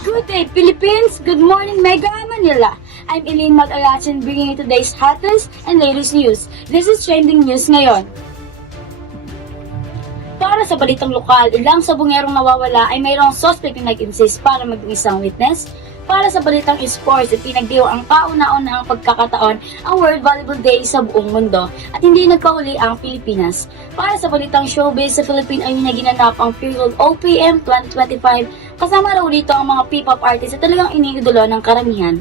Good day, Philippines! Good morning, Mega Manila! I'm Elaine Mag-Alacin bringing you today's hottest and latest news. This is trending news ngayon. Para sa balitang lokal, ilang sabongerong nawawala ay mayroong suspect na nag-insist para maging isang witness. Para sa balitang sports, ipinagdiwa ang kauna-unahang pagkakataon ang World Volleyball Day sa buong mundo at hindi nagpahuli ang Pilipinas. Para sa balitang showbiz, sa Philippines ay ginanap ang Period OPM 2025 kasama raw dito ang mga P-pop artists na talagang iniidolo ng karamihan.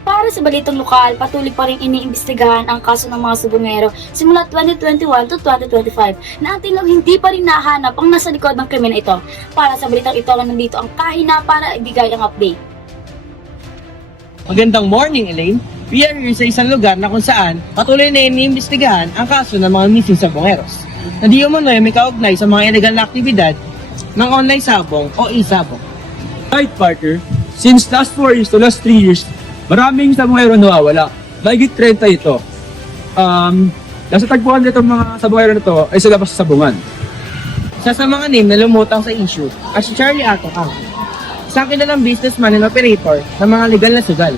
Para sa balitang lokal, patuloy pa rin iniimbestigahan ang kaso ng mga sabongero simula 2021 to 2025 na ang tinaw hindi pa rin nahanap ang nasa likod ng krimen na ito. Para sa balitang ito, nandito ang kahina para ibigay ang update. Magandang morning, Elaine. We are here sa isang lugar na kung saan patuloy na iniimbestigahan ang kaso ng mga missing sabongeros na di umano'y may kaugnay sa mga illegal na aktibidad ng online sabong o e-sabong. Right, partner. Since last 4 years to last 3 years, maraming sabongero nawawala. Mahigit 30 ito. Nasa tagpuan nitong mga sabongero na ito ay sa labas sa sabungan. Isa sa mga name na lumutang sa issue ay si Charlie Atocang, isang kilalang businessman and operator ng mga legal na sugal.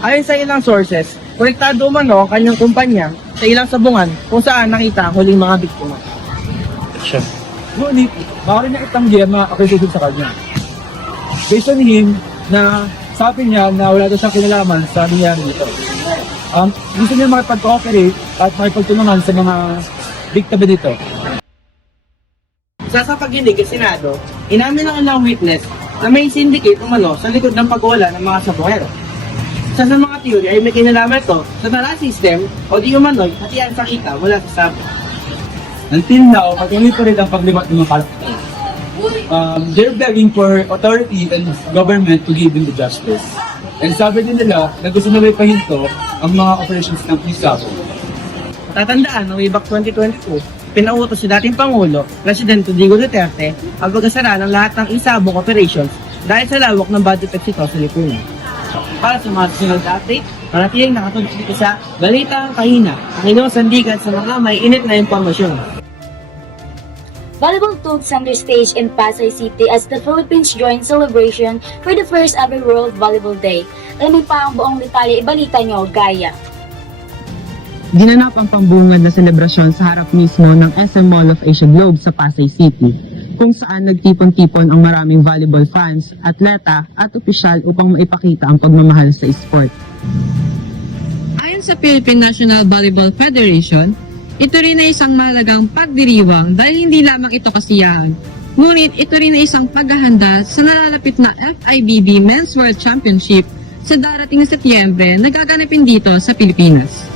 Ayon sa ilang sources, konektado umano ang kanyang kumpanya sa ilang sabungan kung saan nakita ang huling mga biktima. Ngunit, maaari na itanggi ang mga accusation sa kanya. Based on him, na sabi niya na wala daw siyang kinalaman sa nangyari dito. Gusto niya makipag-cooperate at makipagtulungan sa mga biktima dito. Sa pagdinig sa Senado, inamin ng ilang witness na may syndicate umano sa likod ng pagwala ng mga sabongero. Sa mga teorya ay may kinalaman ito sa tala system o di umano'y hatian sa kita mula sa sabong. Until now, patuloy pa rin ang paglibat ng mga kalapatan. They're begging for authority and government to give them the justice. And sabi din nila na gusto na may pahinto ang mga operations ng PISAPO. Tatandaan, noong way back 2022, pinautos si dating Pangulo, Presidente Rodrigo Duterte, ang pagkasara ng lahat ng e-sabong operations dahil sa lawak ng budget at sito sa lipunan. Para sa mga susunod na update, manatiling nakatuloy dito sa Balitang Kahina, ang inyong sandigan sa mga may init na impormasyon. Volleyball took center stage in Pasay City as the Philippines joined celebration for the first ever World Volleyball Day. Alamin pa ang buong detalye, ibalita nyo, Gaya. Ginanap ang pambungad na selebrasyon sa harap mismo ng SM Mall of Asia Globe sa Pasay City, kung saan nagtipon-tipon ang maraming volleyball fans, atleta at opisyal upang maipakita ang pagmamahal sa sport. Ayon sa Philippine National Volleyball Federation, ito rin ay isang mahalagang pagdiriwang dahil hindi lamang ito kasiyahan, ngunit ito rin ay isang paghahanda sa nalalapit na FIVB Men's World Championship sa darating na Setyembre na gaganapin dito sa Pilipinas.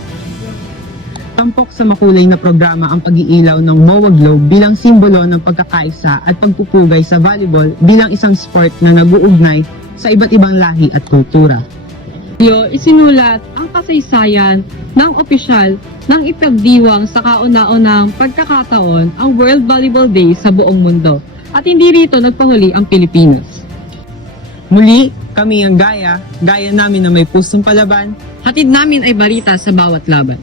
Tampok sa makulay na programa ang pag-iilaw ng MOA Globe bilang simbolo ng pagkakaisa at pagpupugay sa volleyball bilang isang sport na nag-uugnay sa iba't ibang lahi at kultura. Isinulat ang kasaysayan ng opisyal ng ipagdiwang sa kauna-unang pagkakataon ang World Volleyball Day sa buong mundo at hindi rito nagpahuli ang Pilipinas. Muli, kami ang Gaya namin na may pusong palaban. Hatid namin ay balita sa bawat laban.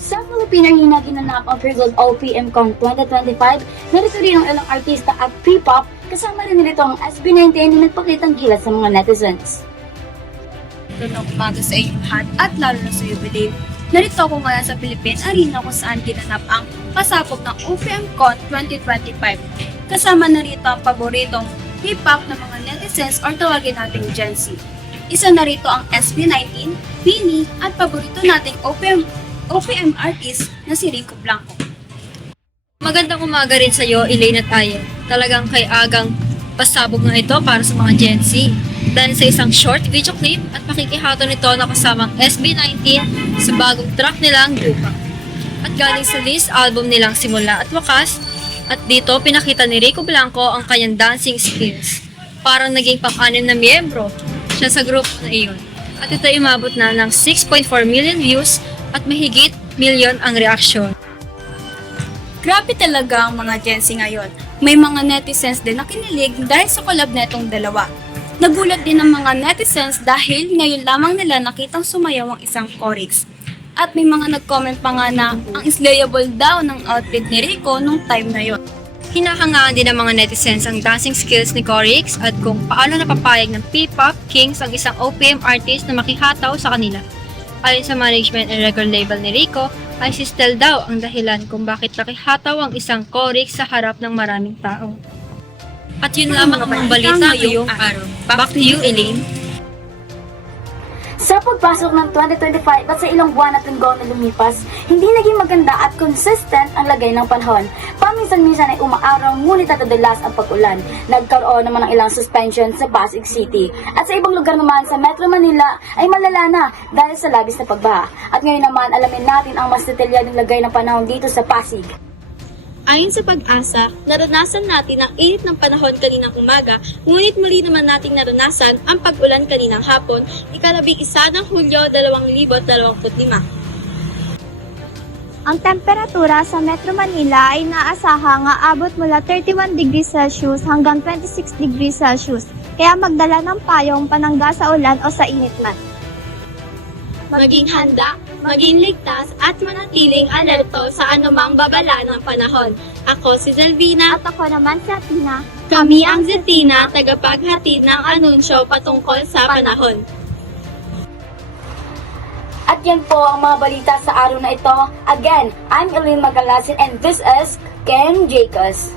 Sa Pilipinas, ginanap ang Period OPM Con 2025. Narito rin ang ilang artista at P-pop, kasama rin nito ang SB19 na nagpakitang gilat sa mga netizens. Magandang umaga sa inyong lahat at lalo na sa iyo, Believe. Narito ako ngayon sa Philippine Arena kung saan ginanap ang pasabog ng OPM Con 2025. Kasama na rito ang paboritong hip-hop ng mga netizens or tawagin nating Gen Z. Isa na rito ang SB19, Beanie at paborito nating OPM artist na si Rico Blanco. Magandang umaga rin sa iyo, Elaine at Ayen. Talagang kay agang pasabog na ito para sa mga Gen Z. Dahil sa isang short video clip at pakikihato nito na kasamang SB19 sa bagong track nilang Lupa. At galing sa list album nilang Simula at Wakas, at dito pinakita ni Rico Blanco ang kanyang dancing skills. Parang naging pang-anim na miyembro siya sa group na iyon. At ito ay umabot na ng 6.4 million views at mahigit milyon ang reaksyon. Grabe talaga ang mga Gen Z ngayon. May mga netizens din na kinilig dahil sa collab netong dalawa. Nagulat din ang mga netizens dahil ngayon lamang nila nakitang sumayaw ang isang chorix. At may mga nag-comment pa nga na ang slayable daw ng outfit ni Rico nung time na yon. Hinahangaan din ng mga netizens ang dancing skills ni Corix at kung paano napapayag ng P-Pop Kings ang isang OPM artist na makihataw sa kanila. Ayon sa management and record label ni Rico, ay si Stel daw ang dahilan kung bakit nakihataw ang isang Corix sa harap ng maraming tao. At yun lamang ang balita ngayong araw. Back to you, Elaine. Sa pagpasok ng 2025 at sa ilang buwan at linggo na lumipas, hindi naging maganda at consistent ang lagay ng panahon. Paminsan-minsan ay umaaraw ngunit natadalas ang pag-ulan. Nagkaroon naman ng ilang suspension sa Pasig City. At sa ibang lugar naman sa Metro Manila ay malala na dahil sa labis na pagbaha. At ngayon naman alamin natin ang mas detalyadong lagay ng panahon dito sa Pasig. Ayon sa pag-asa, naranasan natin ang init ng panahon kaninang umaga, ngunit muli naman nating naranasan ang pag-ulan kaninang hapon, ika-11 ng Hulyo 2025. Ang temperatura sa Metro Manila ay naasahang aabot mula 31 degrees Celsius hanggang 26 degrees Celsius, kaya magdala ng payong panangga sa ulan o sa init man. Maging handa, maging ligtas at manatiling alerto sa anumang babala ng panahon. Ako si Zelvina. At ako naman si Athena. Kami ang Zetina, tagapaghatid ng anunsyo patungkol sa panahon. At yan po ang mga balita sa araw na ito. Again, I'm Elaine Magalasin and this is Ken Jacobs.